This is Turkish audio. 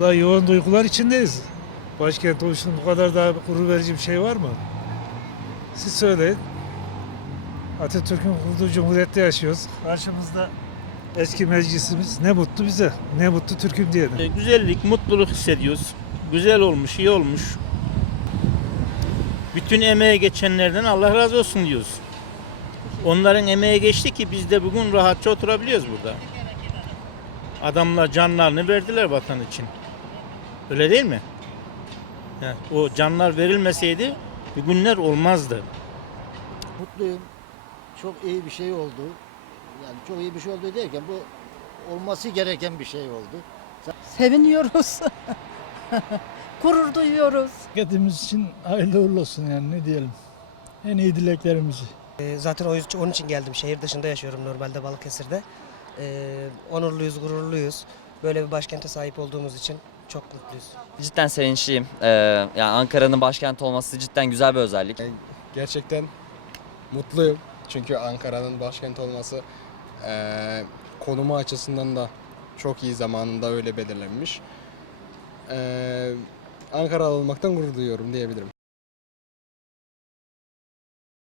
Daha yoğun duygular içindeyiz. Başkent oluşunun bu kadar daha gurur verici bir şey var mı? Siz söyleyin. Atatürk'ün kurduğu cumhuriyette yaşıyoruz. Karşımızda eski meclisimiz. Ne mutlu bize. Ne mutlu Türk'üm diyelim. E, Güzellik, mutluluk hissediyoruz. Güzel olmuş, iyi olmuş. Bütün emeğe geçenlerden Allah razı olsun diyoruz. Onların emeği geçti ki biz de bugün rahatça oturabiliyoruz burada. Adamlar canlarını verdiler vatan için. Öyle değil mi? Yani o canlar verilmeseydi bugünler olmazdı. Mutluyum. Çok iyi bir şey oldu. Yani çok iyi bir şey oldu derken bu olması gereken bir şey oldu. Seviniyoruz. Gurur duyuyoruz. Memleketimiz için hayırlı uğurlu olsun yani ne diyelim. En iyi dileklerimizi. Ee, Zaten o yüzden- onun için geldim. Şehir dışında yaşıyorum normalde Balıkesir'de. Ee, onurluyuz, gururluyuz. Böyle bir başkente sahip olduğumuz için çok mutluyuz. Cidden sevinçliyim. Ee, yani Ankara'nın başkenti olması cidden güzel bir özellik. Gerçekten mutluyum. Çünkü Ankara'nın başkent olması eee, konumu açısından da çok iyi zamanında öyle belirlenmiş. Eee Ankara olmaktan gurur duyuyorum diyebilirim.